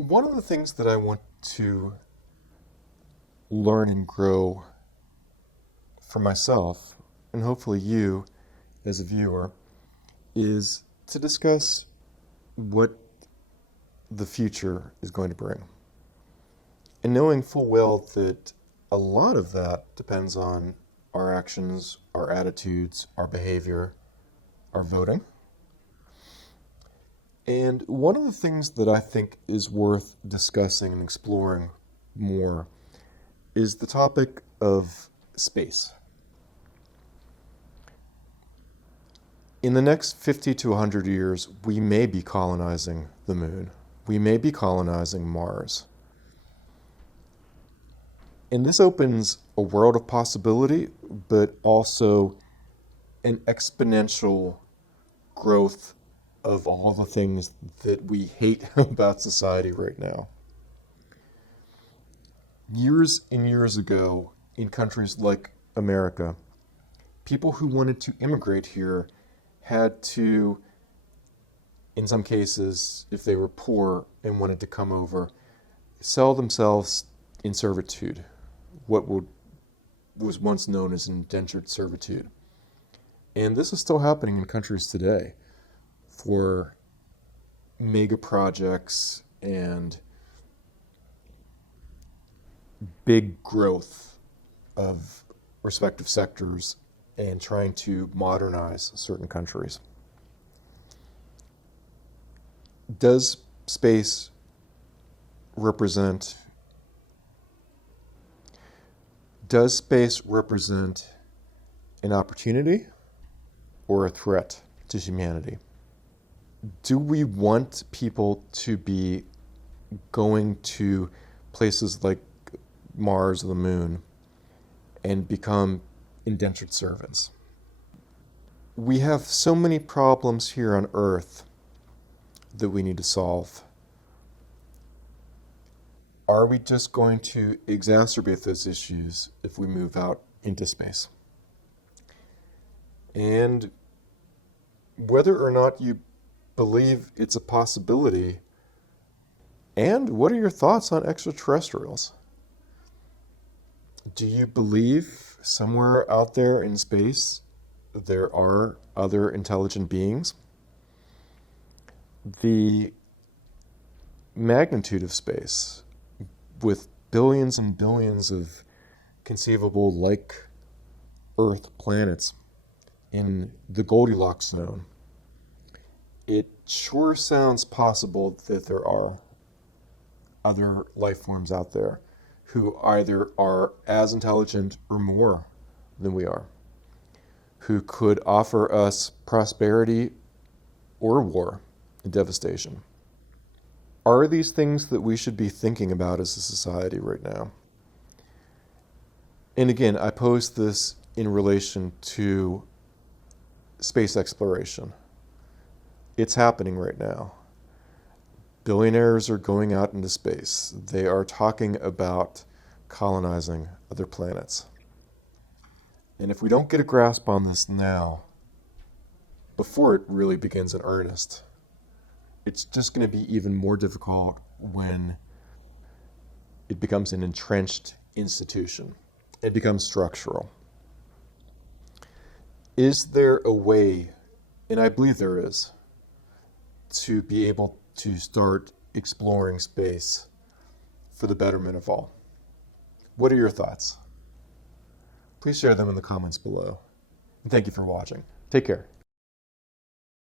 One of the things that I want to learn and grow for myself, and hopefully you as a viewer, is to discuss what the future is going to bring. And knowing full well that a lot of that depends on our actions, our attitudes, our behavior, our voting. And one of the things that I think is worth discussing and exploring more is the topic of space. In the next 50 to 100 years, we may be colonizing the moon. We may be colonizing Mars. And this opens a world of possibility, but also an exponential growth of all the things that we hate about society right now. Years and years ago, in countries like America, people who wanted to immigrate here had to, in some cases, if they were poor and wanted to come over, sell themselves in servitude, what was once known as indentured servitude. And this is still happening in countries today for mega projects and big growth of respective sectors and trying to modernize certain countries. Does space represent an opportunity or a threat to humanity? Do we want people to be going to places like Mars or the moon and become indentured servants? We have so many problems here on Earth that we need to solve. Are we just going to exacerbate those issues if we move out into space? And whether or not you believe it's a possibility, and what are your thoughts on extraterrestrials? Do you believe somewhere out there in space there are other intelligent beings? The magnitude of space, with billions and billions of conceivable like Earth planets in the Goldilocks zone, it sure sounds possible that there are other life forms out there who either are as intelligent or more than we are, who could offer us prosperity or war and devastation. Are these things that we should be thinking about as a society right now? And again, I pose this in relation to space exploration. It's happening right now. Billionaires are going out into space. They are talking about colonizing other planets. And if we don't get a grasp on this now, before it really begins in earnest, it's just going to be even more difficult when it becomes an entrenched institution. It becomes structural. Is there a way, and I believe there is, to be able to start exploring space for the betterment of all? What are your thoughts? Please share them in the comments below. And thank you for watching. Take care.